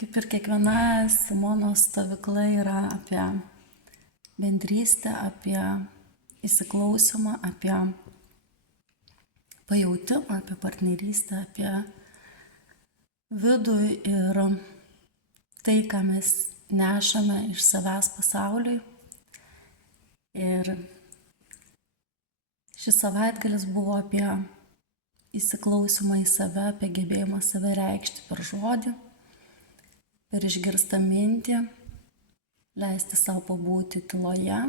Kaip ir kiekviena Simonos stovykla yra apie bendrystę, apie įsiklausymą, apie pajautimą, apie partnerystę, apie vidų ir tai, ką mes nešame iš savęs pasauliui. Ir šis savaitgalis buvo apie įsiklausymą į save, apie gebėjimą save reikšti per žodį, per išgirstą mintį, leisti savo pabūti tyloje,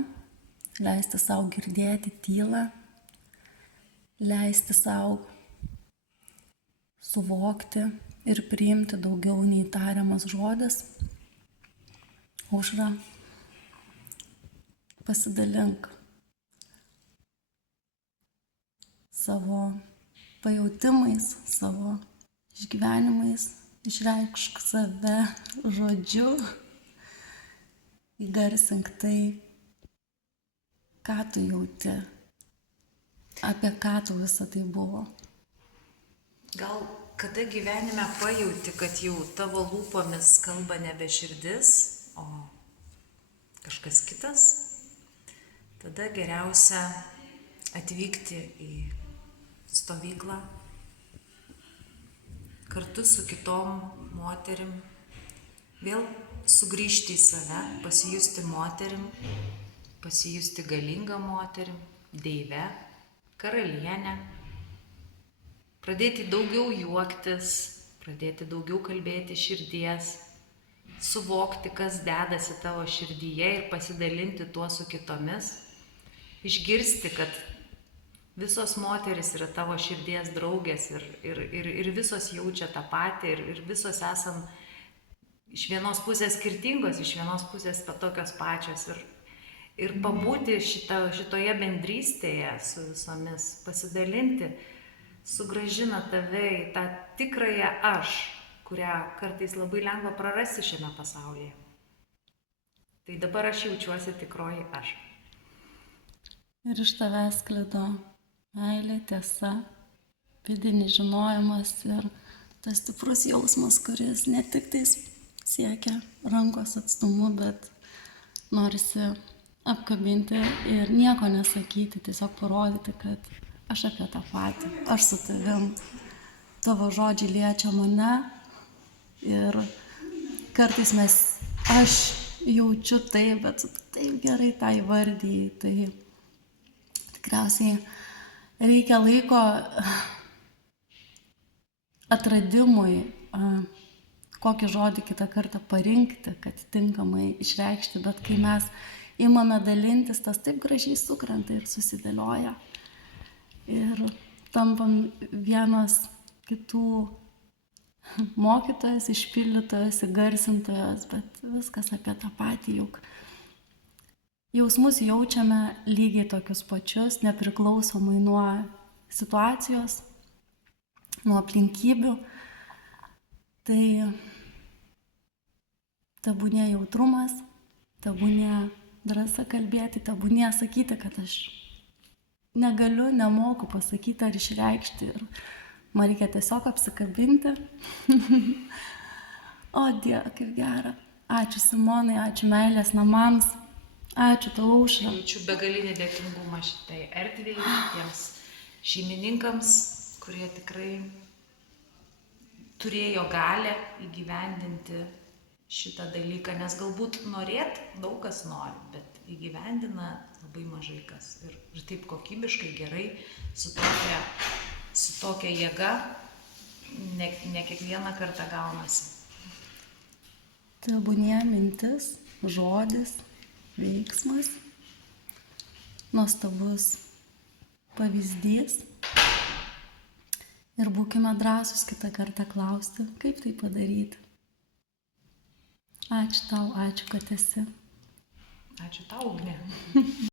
leisti savo girdėti tylą, leisti savo suvokti ir priimti daugiau nei tariamas žodis. Aušra, pasidalink savo pajautimais, savo išgyvenimais, išreikšk save žodžiu, įgarsink tai, ką tu jauti, apie ką tu visą tai buvo. Gal kada gyvenime pajauti, kad jau tavo lūpomis kalba nebe širdis, o kažkas kitas, tada geriausia atvykti į stovyklą kartu su kitom moterim, vėl sugrįžti į save, pasijusti moterim, pasijusti galingą moterim, deive, karalienę, pradėti daugiau juoktis, pradėti daugiau kalbėti širdies, suvokti, kas dedasi tavo širdyje ir pasidalinti tuo su kitomis, išgirsti, kad visos moteris yra tavo širdies draugės ir visos jaučia tą patį ir visos esam iš vienos pusės skirtingos, iš vienos pusės tokios pačios ir pabūti šitoje bendrystėje su visomis, pasidalinti, sugrąžina tave į tą tikrąją aš, kurią kartais labai lengva prarasti šiame pasaulyje. Tai dabar aš jaučiuosi tikroji aš. Ir iš tavęs sklido meilė, tiesa, vidinis žinojimas ir tas stiprus jausmas, kuris ne tik tais siekia rankos atstumu, bet norisi apkabinti ir nieko nesakyti, tiesiog parodyti, kad aš apie tą patį, aš su tavim, tavo žodžiai liečia mane ir kartais aš jaučiu tai, bet taip gerai tą įvardyji, tai tikriausiai reikia laiko atradimui, kokį žodį kitą kartą parinkti, kad tinkamai išreikšti, bet kai mes imame dalintis, tas taip gražiai sukrenta ir susidėlioja. Ir tampam vienas kitų mokytojas, išpildytojas, įgarsintojas, bet viskas apie tą patį juk. Jausmus jaučiame lygiai tokius pačius, nepriklausomai nuo situacijos, nuo aplinkybių. Tai tebūnie jautrumas, tebūnie drąsa kalbėti, tebūnie sakyti, kad aš negaliu, nemoku pasakyti ar išreikšti. Ir man reikia tiesiog apsikabinti. O Dieve, kaip gera. Ačiū Simonai, ačiū meilės namams. Ačiū tau, Aušra. Jaučiu begalinį dėkingumą šitai erdvei, tiems šeimininkams, kurie tikrai turėjo galę įgyvendinti šitą dalyką, nes galbūt norėt daug kas nori, bet įgyvendina labai mažai kas. Ir taip kokybiškai, gerai, su tokia jėga ne kiekvieną kartą gaunasi. Tebūnie mintis, žodis, veiksmas, nuostabus pavyzdys ir būkime drąsūs kitą kartą klausti, kaip tai padaryti. Ačiū tau, ačiū, kad esi. Ačiū tau, Ugne.